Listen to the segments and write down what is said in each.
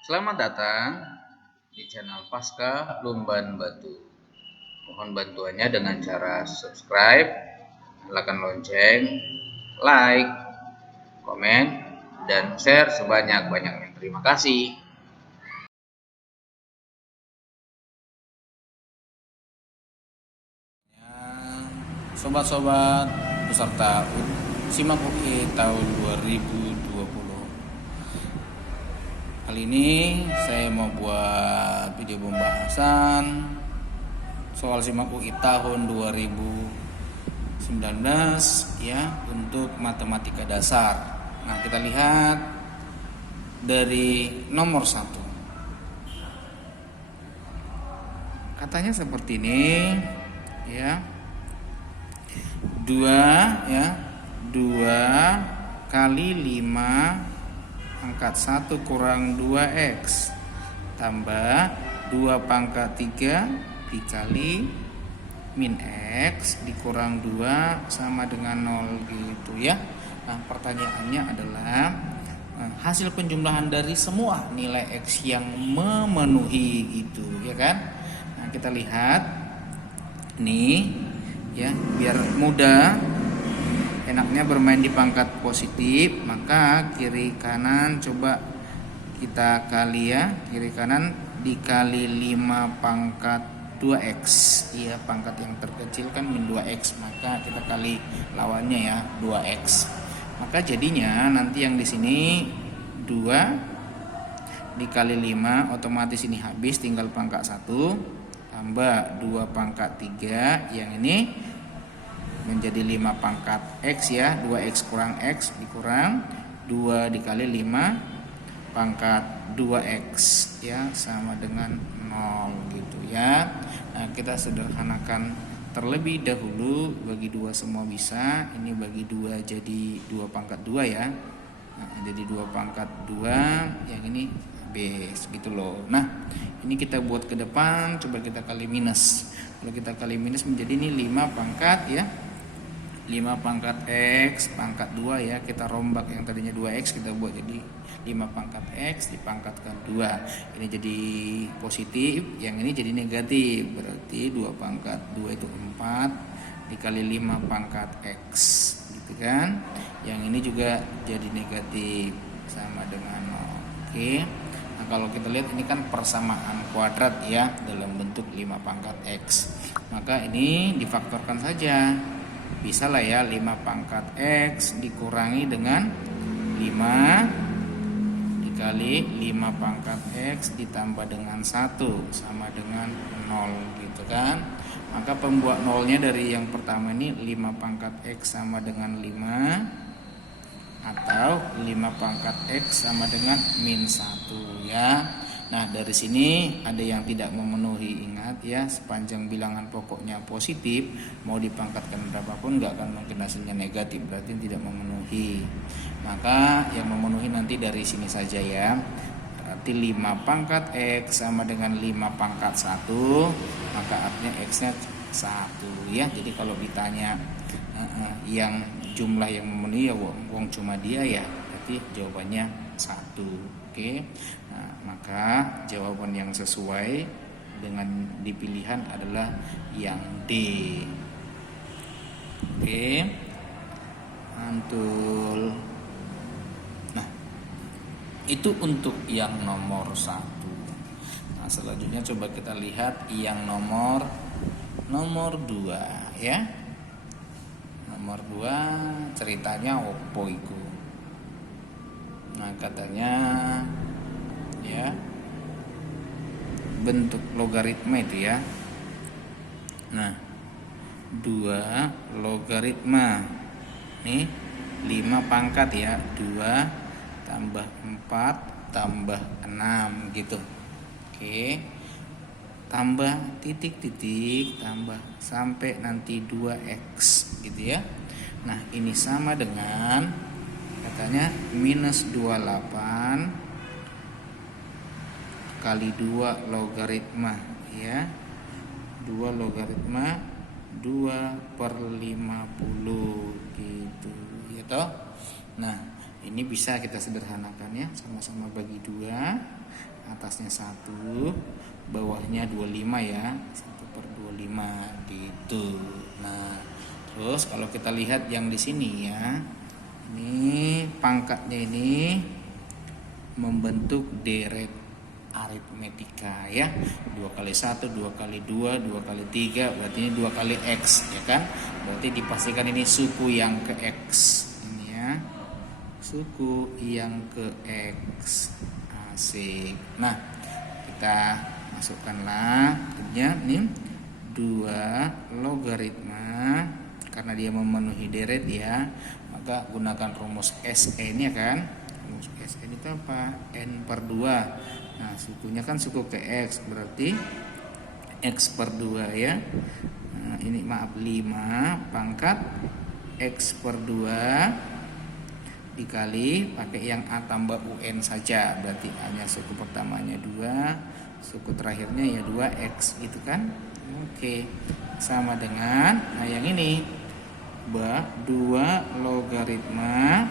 Selamat datang di channel Pasca Lumban Batu. Mohon bantuannya dengan cara subscribe, nyalakan lonceng, like, komen, dan share sebanyak-banyaknya. Terima kasih. Sobat-sobat peserta SIMAK UI tahun 2020. Kali ini saya mau buat video pembahasan soal SIMAK UI tahun 2019 ya, untuk matematika dasar. Nah, kita lihat dari nomor 1. Katanya seperti ini ya. 2 kali 5 pangkat 1 kurang 2x tambah 2 pangkat 3 dikali min x dikurang 2 sama dengan 0 gitu ya. Nah, pertanyaannya adalah hasil penjumlahan dari semua nilai x yang memenuhi gitu ya kan. Nah, kita lihat nih ya, biar mudah, enaknya bermain di pangkat positif, maka kiri kanan coba kita kali ya. Kiri kanan dikali 5 pangkat 2x ya, pangkat yang terkecil kan min 2x, maka kita kali lawannya ya 2x. Maka jadinya nanti yang di sini 2 dikali 5, otomatis ini habis, tinggal pangkat 1 tambah 2 pangkat 3, yang ini menjadi 5 pangkat x ya, 2x kurang x dikurang 2 dikali 5 pangkat 2x ya, sama dengan 0 gitu ya. Nah, kita sederhanakan terlebih dahulu, bagi 2 semua bisa, ini bagi 2 jadi 2 pangkat 2 ya. Nah, jadi 2 pangkat 2, yang ini habis gitu loh. Nah, ini kita buat ke depan, coba kita kali minus. Kalau kita kali minus menjadi ini 5 pangkat ya, 5 pangkat x pangkat 2 ya, kita rombak yang tadinya 2x kita buat jadi 5 pangkat x dipangkatkan 2. Ini jadi positif, yang ini jadi negatif, berarti 2 pangkat 2 itu 4 dikali 5 pangkat x gitu kan. Yang ini juga jadi negatif sama dengan 0. Oke. Nah, kalau kita lihat ini kan persamaan kuadrat ya, dalam bentuk 5 pangkat x. Maka ini difaktorkan saja. Bisa lah ya, 5 pangkat x dikurangi dengan 5 dikali 5 pangkat x ditambah dengan 1 sama dengan 0 gitu kan. Maka pembuat nolnya dari yang pertama ini 5 pangkat x sama dengan 5, atau 5 pangkat x sama dengan min 1 ya. Nah, dari sini ada yang tidak memenuhi. Ingat ya, sepanjang bilangan pokoknya positif, mau dipangkatkan berapapun nggak akan mungkin hasilnya negatif, berarti tidak memenuhi. Maka yang memenuhi nanti dari sini saja ya. Berarti 5 pangkat x sama dengan 5 pangkat 1, maka artinya x-nya 1 ya. Jadi kalau ditanya yang jumlah yang memenuhi ya wong cuma dia ya, berarti jawabannya 1. Oke. Nah, maka jawaban yang sesuai dengan dipilihan adalah yang D. Oke, mantul. Nah, itu untuk yang nomor 1. Nah, selanjutnya coba kita lihat yang nomor 2 ya. Nomor 2 ceritanya opo iku. Nah, katanya ya, bentuk logaritma itu ya. Nah, 2 logaritma nih 5 pangkat ya, 2 tambah 4 tambah 6 gitu. Oke. Tambah titik-titik, tambah sampai nanti 2x gitu ya. Nah, ini sama dengan katanya minus 28 kali 2 logaritma ya. 2 logaritma 2 per 50 gitu ya toh. Nah, ini bisa kita sederhanakan ya, sama-sama bagi 2. atasnya 1, bawahnya 25 ya, 1/25 gitu. Nah, terus kalau kita lihat yang di sini ya, ini pangkatnya ini membentuk deret aritmetika ya, 2 kali 1, 2 kali 2, 2 kali 3, berarti ini 2 kali X ya kan, berarti dipastikan ini suku yang ke X ini ya, suku yang ke X. Asik. Nah, kita masukkanlah ini 2 logaritma, karena dia memenuhi deret ya, maka gunakan rumus SN ya kan. Rumus SN itu apa? N/2. Nah, sukunya kan suku ke X, berarti X/2 ya. Nah, ini maaf 5 pangkat X/2 dikali pakai yang A tambah UN saja, berarti A-nya suku pertamanya 2, suku terakhirnya ya 2X gitu kan. Oke, sama dengan nah yang ini 2 logaritma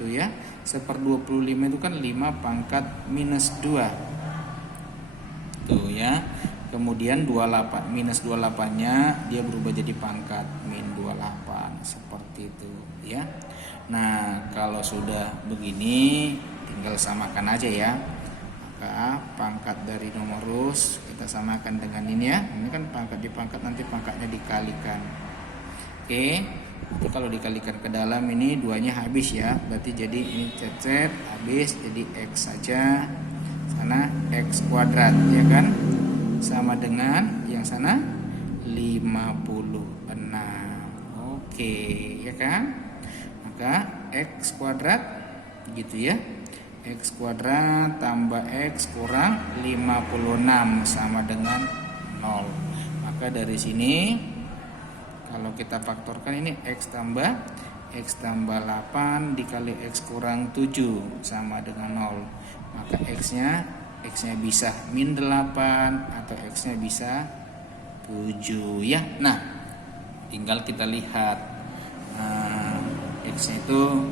tuh ya, 1/25 itu kan 5 pangkat minus 2 tuh ya. Kemudian 28 minus 28-nya dia berubah jadi pangkat min 28 seperti itu ya. Nah, kalau sudah begini tinggal samakan aja ya. Maka pangkat dari nomor rumus kita samakan dengan ini ya. Ini kan pangkat dipangkat, nanti pangkatnya dikalikan. Oke, itu kalau dikalikan ke dalam ini 2-nya habis ya. Berarti jadi ini cecet habis jadi X saja. Sana X kuadrat ya kan. Sama dengan yang sana 56. Oke, ya kan? Maka X kuadrat gitu ya. X kuadrat tambah X kurang 56 sama dengan 0. Maka dari sini kalau kita faktorkan ini X tambah 8 dikali X kurang 7 sama dengan 0. Maka X-nya bisa min 8 atau X-nya bisa 7 ya. Nah, tinggal kita lihat X-nya itu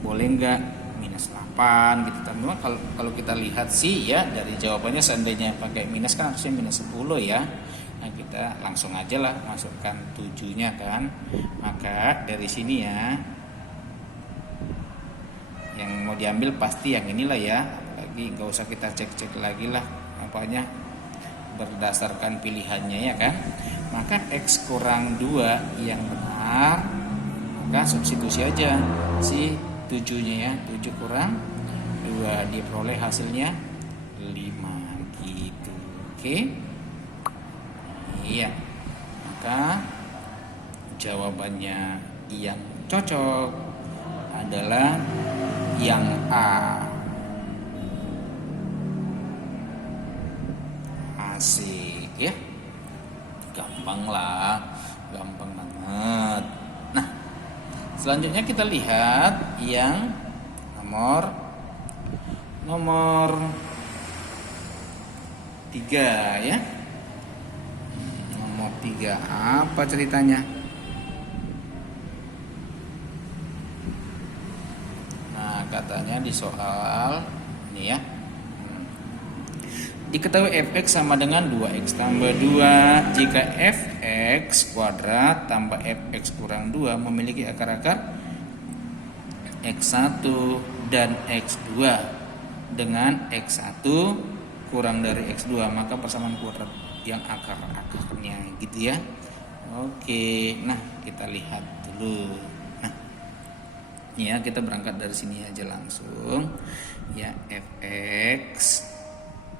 boleh enggak minus 8 gitu. Tapi kalau kita lihat sih ya dari jawabannya, seandainya pakai minus kan harusnya minus 10 ya. Nah, kita langsung aja lah masukkan 7-nya kan. Maka dari sini ya yang mau diambil pasti yang inilah ya. Lagi nggak usah kita cek-cek lagi lah apanya, berdasarkan pilihannya ya kan. Maka X kurang 2 yang benar, maka substitusi aja si 7-nya ya. 7 kurang 2 diperoleh hasilnya 5 gitu. Oke. Iya. Maka jawabannya yang cocok adalah yang A. Asik ya, gampang lah, gampang banget. Nah, selanjutnya kita lihat yang nomor 3 ya. Nomor 3 apa ceritanya? Nah, katanya di soal ini ya, diketahui fx sama dengan 2x tambah 2 jika fx kuadrat tambah fx kurang 2 memiliki akar-akar x1 dan x2 dengan x1 kurang dari x2, maka persamaan kuadrat yang akar-akarnya gitu ya. Oke, nah kita lihat dulu. Nah, ya kita berangkat dari sini aja langsung ya. Fx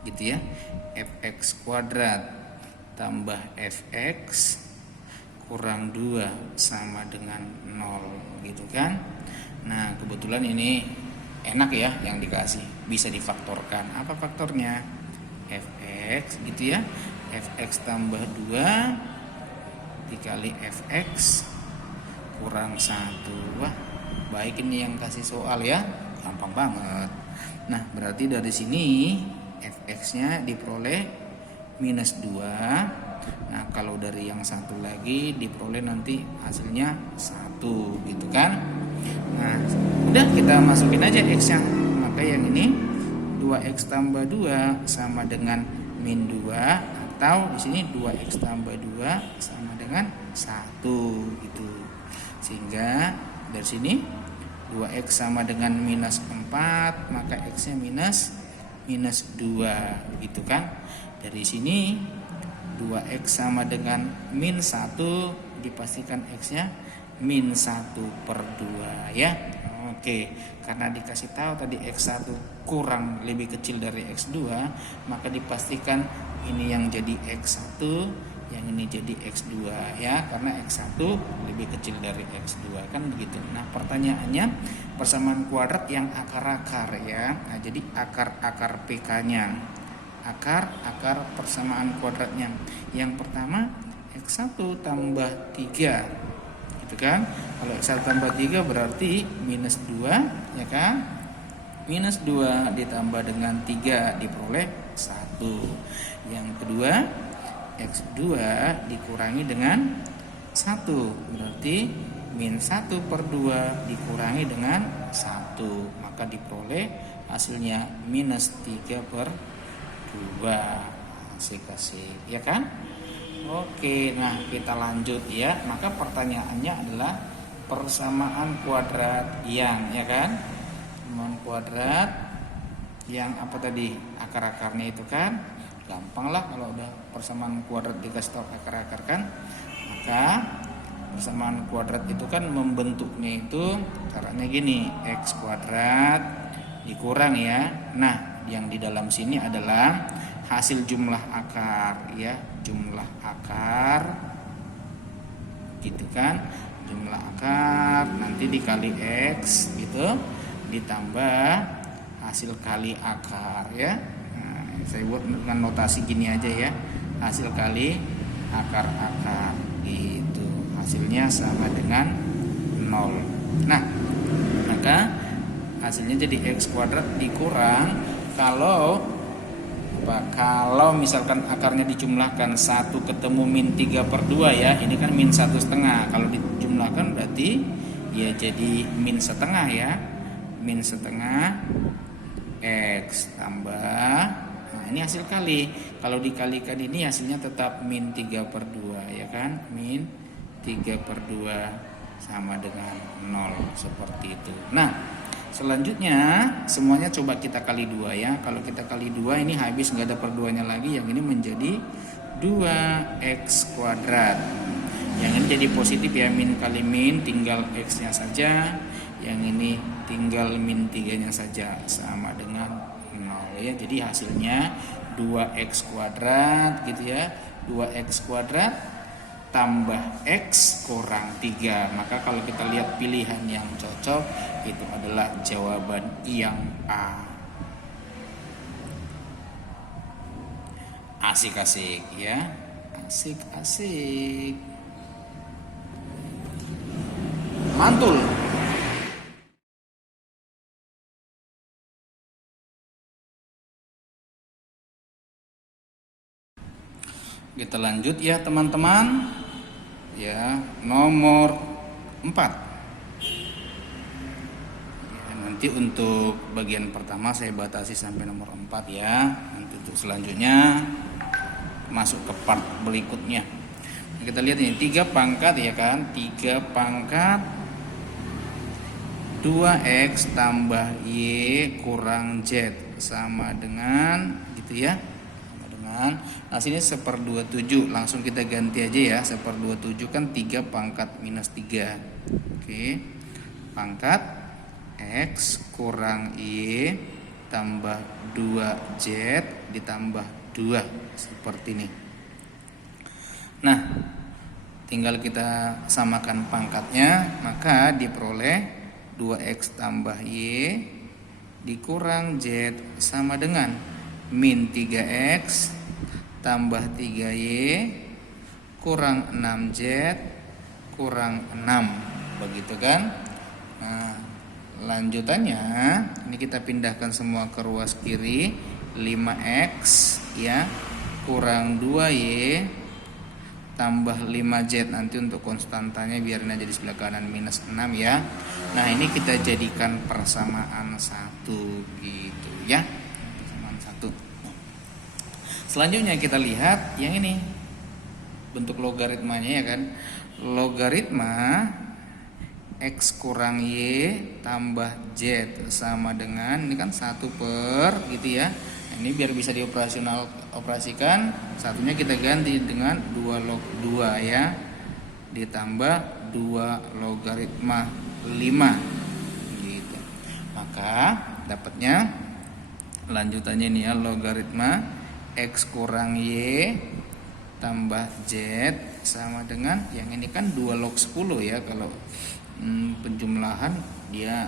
gitu ya, fx kuadrat tambah fx kurang 2 sama dengan 0 gitu kan. Nah, kebetulan ini enak ya yang dikasih, bisa difaktorkan. Apa faktornya? Fx gitu ya, fx tambah 2 dikali fx kurang 1. Wah, baik ini yang kasih soal ya, gampang banget. Nah, berarti dari sini fx-nya diperoleh minus 2. Nah, kalau dari yang satu lagi diperoleh nanti hasilnya 1 gitu kan. Nah, udah kita masukin aja x-nya. Maka yang ini 2x tambah 2 sama dengan min 2, atau di sini 2x tambah 2 sama dengan 1 gitu. Sehingga dari sini 2x sama dengan minus 4, maka x-nya minus 2 gitu kan. Dari sini 2x sama dengan min 1, dipastikan x-nya min 1/2 ya. Oke, karena dikasih tahu tadi x1 kurang lebih kecil dari x2, maka dipastikan ini yang jadi x1, yang ini jadi x2 ya, karena x1 lebih kecil dari x2 kan begitu. Nah, pertanyaannya persamaan kuadrat yang akar-akar ya. Nah, jadi akar-akar PK-nya. Akar persamaan kuadratnya. Yang pertama x1 tambah 3 gitu kan. Kalau x1 tambah 3 berarti minus 2 ya kan. Minus 2 ditambah dengan 3 diperoleh 1. Yang kedua x2 dikurangi dengan 1 berarti min 1/2 dikurangi dengan 1, maka diperoleh hasilnya minus 3/2. Asik ya kan. Oke, nah kita lanjut ya. Maka pertanyaannya adalah persamaan kuadrat yang ya kan, persamaan kuadrat yang apa tadi, akar-akarnya itu kan. Gampang lah kalau udah persamaan kuadrat dikasih tahu akar-akar kan. Maka persamaan kuadrat itu kan membentuknya itu caranya gini, x kuadrat dikurang ya. Nah, yang di dalam sini adalah hasil jumlah akar ya, jumlah akar gitu kan. Jumlah akar nanti dikali x gitu, ditambah hasil kali akar ya. Nah, saya buat dengan notasi gini aja ya, hasil kali akar-akar gitu, hasilnya sama dengan 0. Nah, maka hasilnya jadi x kuadrat dikurang kalau misalkan akarnya dijumlahkan 1 ketemu min 3/2 ya, ini kan min 1/2. Kalau dijumlahkan berarti ya jadi min setengah ya, min setengah x tambah, nah ini hasil kali. Kalau dikalikan ini hasilnya tetap min 3/2 ya kan, min 3/2 sama dengan 0 seperti itu. Nah, selanjutnya semuanya coba kita kali 2 ya. Kalau kita kali 2 ini habis nggak ada perduanya lagi, yang ini menjadi 2x kuadrat. Yang ini jadi positif ya, min kali min tinggal x-nya saja. Yang ini tinggal min 3-nya saja sama dengan 0 ya. Jadi hasilnya 2x kuadrat gitu ya. 2x kuadrat tambah x kurang 3. Maka kalau kita lihat pilihan yang cocok itu adalah jawaban yang A. Asik-asik ya. Asik-asik. Mantul. Kita lanjut ya teman-teman. Ya, nomor 4. Ya, nanti untuk bagian pertama saya batasi sampai nomor 4 ya. Nanti untuk selanjutnya masuk ke part berikutnya. Kita lihat ini 3 pangkat ya kan. 3 pangkat 2x tambah y kurang z sama dengan gitu ya. Nah, sini 1/27, langsung kita ganti aja ya. 1/27 kan 3 pangkat minus 3. Oke. Pangkat x kurang y tambah 2z ditambah 2 seperti ini. Nah, tinggal kita samakan pangkatnya, maka diperoleh 2x tambah y dikurang z sama dengan min 3x tambah 3y kurang 6z kurang 6, begitu kan. Nah, lanjutannya ini kita pindahkan semua ke ruas kiri. 5x ya kurang 2y tambah 5z, nanti untuk konstantanya biarin aja di sebelah kanan minus 6 ya. Nah, ini kita jadikan persamaan 1 gitu ya. Selanjutnya kita lihat yang ini, bentuk logaritmanya ya kan. Logaritma X kurang Y tambah Z sama dengan, ini kan 1 per gitu ya. Ini biar bisa operasikan, satunya kita ganti dengan 2 log 2 ya, ditambah 2 logaritma 5 gitu. Maka dapatnya lanjutannya ini ya, logaritma X kurang Y tambah Z sama dengan, yang ini kan 2 log 10 ya. Kalau penjumlahan dia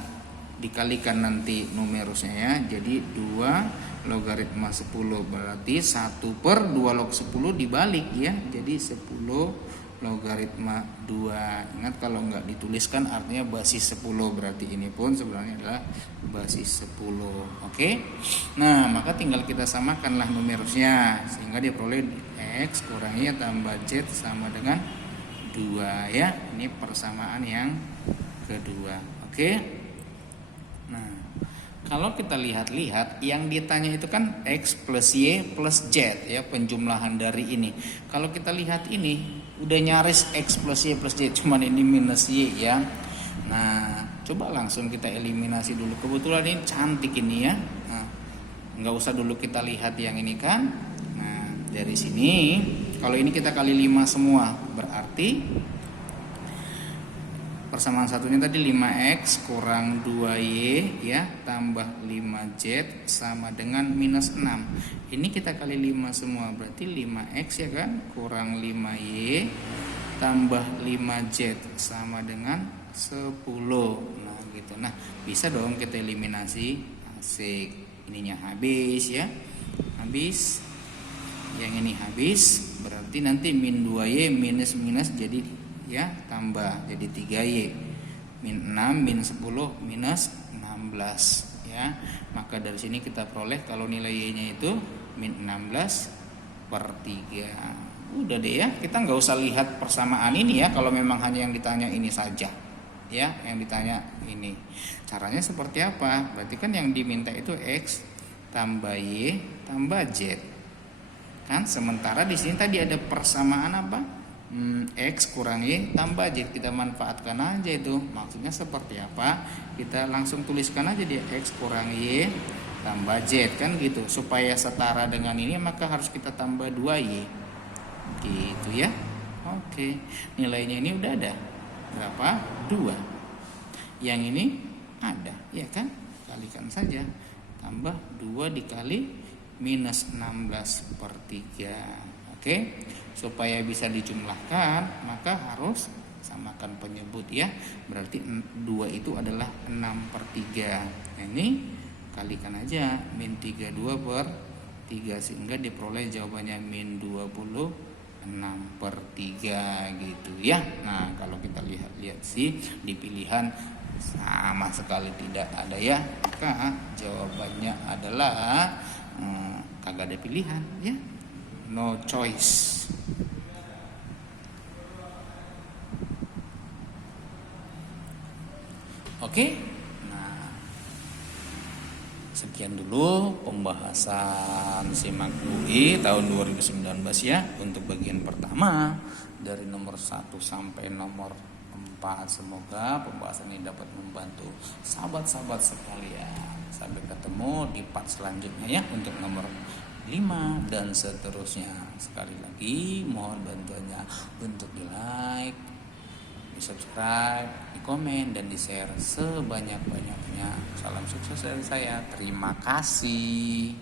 dikalikan nanti numerusnya ya, jadi 2 logaritma 10, berarti 1 per 2 log 10 dibalik ya, jadi 10 logaritma 2. Ingat kalau nggak dituliskan artinya basis 10, berarti ini pun sebenarnya adalah basis 10. Oke. Nah, maka tinggal kita samakanlah numerusnya sehingga diperoleh X kurang Y tambah Z sama dengan 2 ya. Ini persamaan yang kedua. Oke. Nah, kalau kita lihat-lihat yang ditanya itu kan X plus Y plus Z ya, penjumlahan dari ini. Kalau kita lihat ini udah nyaris X plus Y plus Z, cuman ini minus Y ya. Nah, coba langsung kita eliminasi dulu. Kebetulan ini cantik ini ya. Nah, nggak usah dulu kita lihat yang ini kan. Nah, dari sini kalau ini kita kali 5 semua, berarti persamaan satunya tadi 5x kurang 2y ya tambah 5z sama dengan minus 6. Ini kita kali 5 semua, berarti 5x ya kan kurang 5y tambah 5z sama dengan 10. Nah gitu. Nah bisa dong kita eliminasi. Asik. Ininya habis ya. Habis. Yang ini habis, berarti nanti min 2y minus jadi ya tambah jadi 3y, min 6 min 10 minus 16 ya. Maka dari sini kita peroleh kalau nilai y nya itu min 16 per 3. Udah deh ya, kita nggak usah lihat persamaan ini ya kalau memang hanya yang ditanya ini saja ya, yang ditanya ini. Caranya seperti apa? Berarti kan yang diminta itu x tambah y tambah z kan, sementara di sini tadi ada persamaan apa? X kurang Y tambah Z, kita manfaatkan aja itu. Maksudnya seperti apa? Kita langsung tuliskan aja dia X kurang Y tambah Z kan gitu. Supaya setara dengan ini maka harus kita tambah 2Y gitu ya. Oke, nilainya ini udah ada berapa? 2. Yang ini ada ya kan, kalikan saja, tambah 2 dikali minus 16 per 3. Oke, supaya bisa dijumlahkan maka harus samakan penyebut ya. Berarti 2 itu adalah 6 per 3. Nah, ini kalikan aja min 32 per 3 sehingga diperoleh jawabannya min 26 per 3 gitu ya. Nah kalau kita lihat sih di pilihan sama sekali tidak ada ya, maka jawabannya adalah kagak ada pilihan ya. No choice. Oke. Nah, sekian dulu pembahasan SIMAK UI tahun 2019 ya. Untuk bagian pertama dari nomor 1 sampai nomor 4. Semoga pembahasan ini dapat membantu sahabat-sahabat sekalian. Sampai ketemu di part selanjutnya ya untuk nomor 5 dan seterusnya. Sekali lagi mohon bantuannya untuk di like, di subscribe, di komen, dan di share sebanyak-banyaknya. Salam sukses dari saya. Terima kasih.